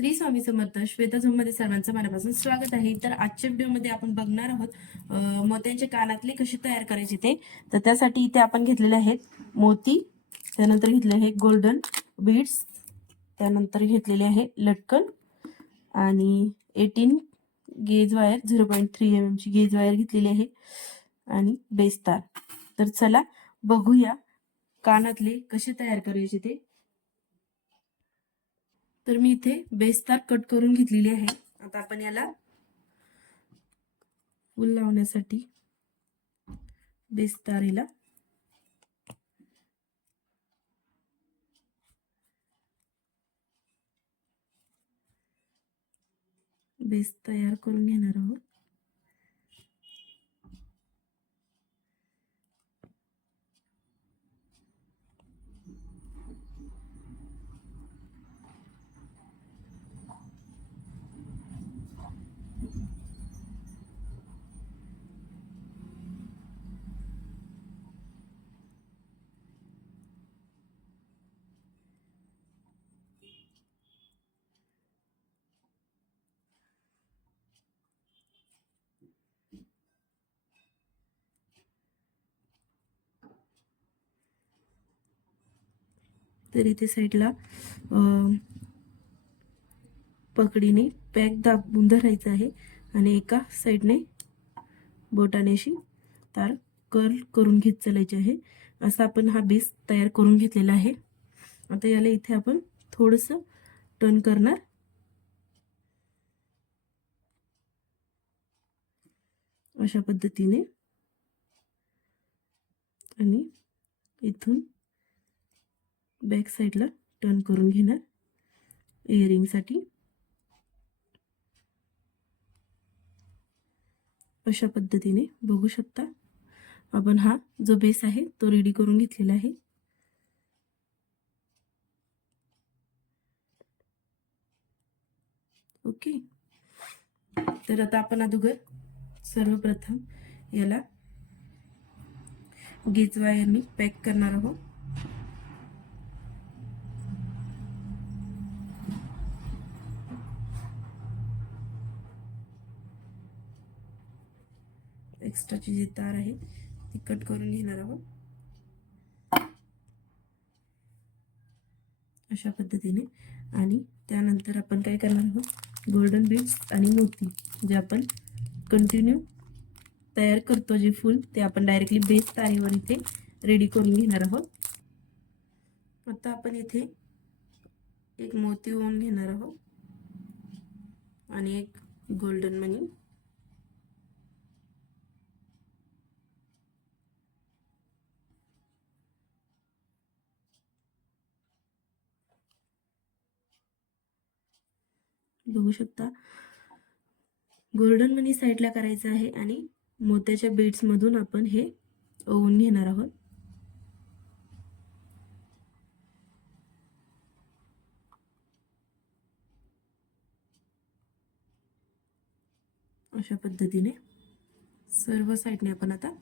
Shri Swami Samarth. Shweta zone मध्ये सर्वांचं मनापासून स्वागत आहे. तर आजच्या व्हिडिओमध्ये आपण बघणार आहोत मोत्यांचे कानातले कसे तयार करायचे ते. तर त्यासाठी इथे आपण घेतलेले आहेत मोती, त्यानंतर घेतले आहे गोल्डन बीड्स, त्यानंतर घेतलेले आहे लटकन आणि 18 गेज वायर 0.3 mm ची गेज वायर घेतलेली आहे आणि बेस तार. तर चला बघूया कानातले कसे तयार करायचे ते. तर मी इथे बेस तार कट करून घेतलेली आहे. आता आपण याला फुल लावण्यासाठी बेस तारेला बेस तयार करून घेणार आहोत. तर इथे साईडला पकडीने पॅक दाबून धरायचं आहे आणि एका साईडने बोटाने अशी तार कर्ल करून घेत चालायची आहे. असा आपण हा बेस तयार करून घेतलेला आहे. आता याला इथे आपण थोडंसं टर्न करणार. अशा पद्धतीने आणि इथून बॅक साईडला टर्न करून घेणार इयरिंग साठी. अशा पद्धतीने बघू शकता आपण हा जो बेस आहे तो रेडी करून घेतलेला आहे. ओके. तर आता आपण अगोदर सर्वप्रथम याला गेज वायरनी पॅक करणार आहोत. एक्स्ट्राची जी तार आहे ती कट करून घेणार आहोत. अशा पद्धतीने. आणि त्यानंतर आपण काय करणार आहोत, गोल्डन बीड्स आणि मोती जे आपण कंटिन्यू तयार करतो जे फुल ते आपण डायरेक्टली बेस तारेवर इथे रेडी करून घेणार आहोत. आता आपण इथे एक मोती ओवून घेणार आहोत आणि एक गोल्डन मणी. बघू शकता गोल्डन मनी साईडला करायचं आहे आणि मोत्याच्या बीड्स मधून आपण हे ओवून घेणार आहोत. अशा पद्धतीने सर्व साईडने आपण आता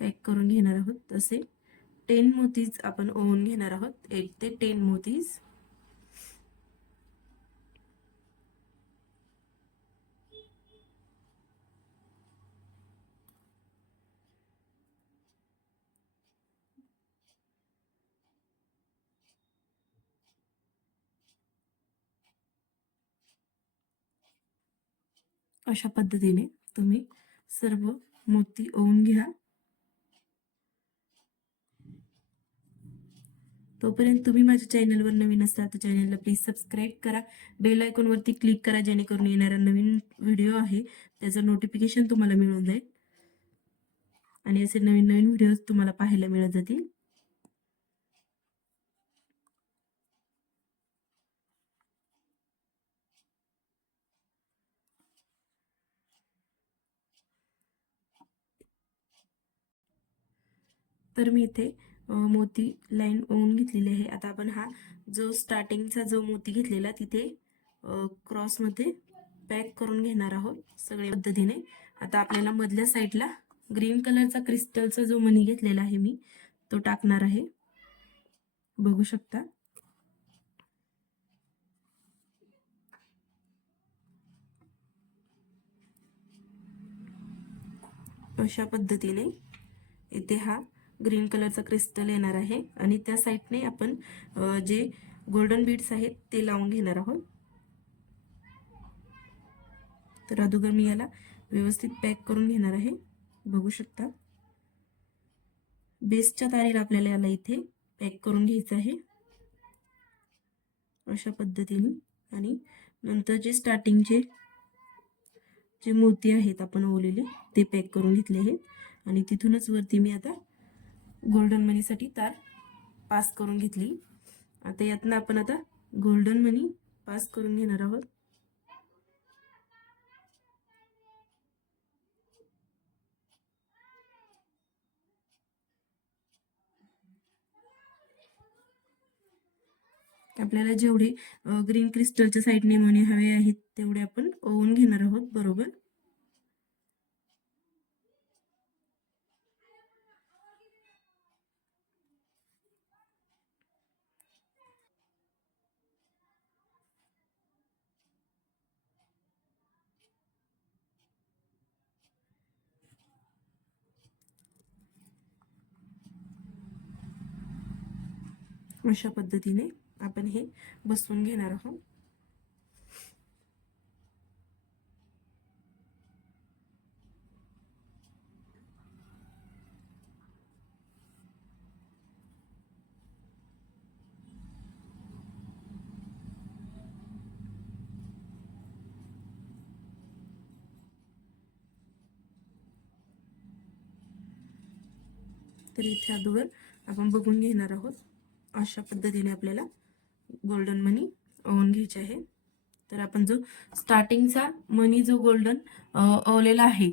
पॅक करून घेणार आहोत. तसे 10 मोतीज आपण ओवून घेणार आहोत. 8 ते 10 मोतीज. अशा पद्धतीने तुम्ही सर्व मोती ओवून घ्या. तोपर्यंत तुम्ही माझ्या चॅनलवर नवीन असाल तर चॅनलला प्लीज सबस्क्राईब करा. बेल आयकॉन वरती क्लिक करा जेणेकरून येणारा नवीन व्हिडिओ आहे त्याचं नोटिफिकेशन तुम्हाला मिळून जाईल आणि असे नवीन नवीन व्हिडिओज तुम्हाला पाहायला मिळत जातील. तर मी इथे मोती लाईन ओवून घेतलेली आहे. आता आपण हा जो स्टार्टिंगचा जो मोती घेतलेला तिथे क्रॉस मध्ये पॅक करून घेणार आहोत सगळ्या पद्धतीने. आता आपल्याला मधल्या साईडला ग्रीन कलरचा क्रिस्टलचा जो मणी घेतलेला आहे मी तो टाकणार आहे. बघू शकता. अशा पद्धतीने इथे हा ग्रीन कलरचा क्रिस्टल येणार आहे आणि त्या साईडने आपण जे गोल्डन बीड्स आहेत ते लावून घेणार आहोत. तर अगोदर मी याला व्यवस्थित पॅक करून घेणार आहे. बघू शकता बेसच्या तारेला आपल्याला याला इथे पॅक करून घ्यायचं आहे अशा पद्धतीने. आणि नंतर जे स्टार्टिंगचे जे मोती आहेत आपण ओवलेले ते पॅक करून घेतले आहेत आणि तिथूनच वरती मी आता गोल्डन मनीसाठी तार पास करून घेतली. आता यातनं आपण आता गोल्डन मनी पास करून घेणार आहोत. आपल्याला जेवढे ग्रीन क्रिस्टलच्या साईडने मणी हवे आहेत तेवढे आपण ओवून घेणार आहोत बरोबर. अशा पद्धतीने आपण हे बसवून घेणार आहोत. तर इथे अगोदर आपण बघून घेणार आहोत. अशा पद्धतीने आपल्याला गोल्डन मनी ओवून घ्यायचे आहे. तर आपण जो स्टार्टिंगचा मनी जो गोल्डन ओवलेला आहे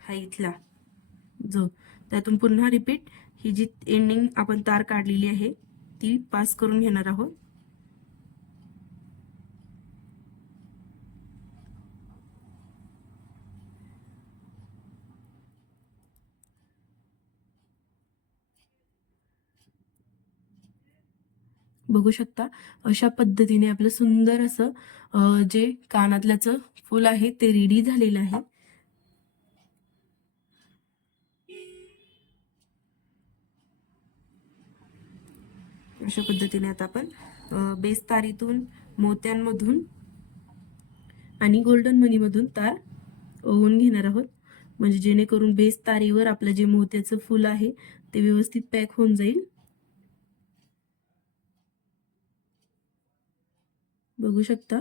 हा इथला जो त्यातून पुन्हा रिपीट ही जी एंडिंग आपण तार काढलेली आहे ती पास करून घेणार आहोत. बघू शकता अशा पद्धतीने आपलं सुंदर असं जे कानातल्याचं फूल आहे ते रेडी झालेलं आहे. अशा पद्धतीने आता आपण बेस तारीतून मोत्यांमधून आणि गोल्डन मनीमधून तार ओवून घेणार आहोत म्हणजे जेणेकरून बेस तारीवर आपलं जे मोत्याचं फूल आहे ते व्यवस्थित पॅक होऊन जाईल. बघू शकता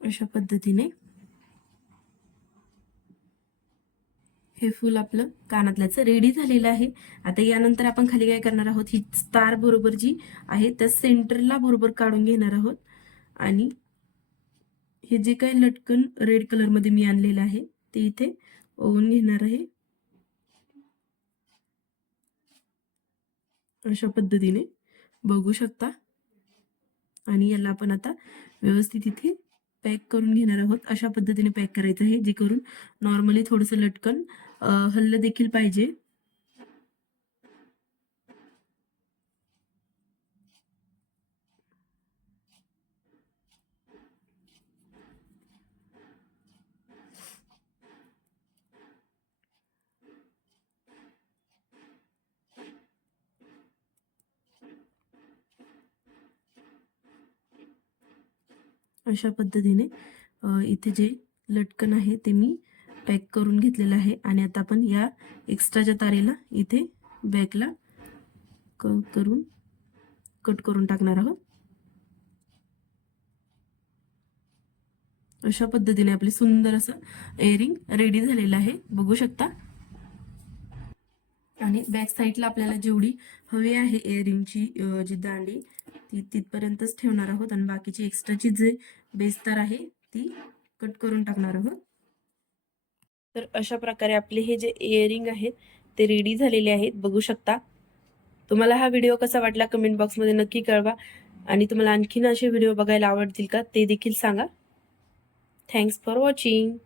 अशा पद्धतीने हे फूल आपलं कानातल्याचं रेडी झालेलं आहे. आता यानंतर आपण खाली काय करणार आहोत ही स्टार बरोबर जी आहे त्या सेंटरला बरोबर काढून घेणार आहोत आणि हे जे काही लटकन रेड कलर मध्ये मी आणलेलं आहे ते इथे ओवून घेणार आहे अशा पद्धतीने. बघू शकता आणि याला आपण आता व्यवस्थित इथे पॅक करून घेणार आहोत. अशा पद्धतीने पॅक करायचं आहे जे करून नॉर्मली थोडंसं लटकन हल्लं देखील पाहिजे. अशा पद्धतीने इथे जे लटकन आहे ते मी पॅक करून घेतलेलं आहे आणि आता आपण या एक्स्ट्राच्या तारेला इथे बॅकला करून कट करून टाकणार आहोत. अशा पद्धतीने आपले सुंदर असं इयरिंग रेडी झालेलं आहे. बघू शकता आणि बॅक साईडला आपल्याला जेवढी हवी आहे इयरिंगची जी दांडी ती तिथपर्यंतच ठेवणार आहोत आणि बाकीची एक्स्ट्राची जे बेस तार आहे ती कट करून टाकणार आहोत. तर अशा प्रकारे आपले हे जे इयरिंग आहेत ते रेडी झालेले आहेत, बघू शकता. तुम्हाला हा व्हिडिओ कसा वाटला कमेंट बॉक्समध्ये नक्की कळवा आणि तुम्हाला आणखीन असे व्हिडिओ बघायला आवडतील का ते देखील सांगा. Thanks for watching.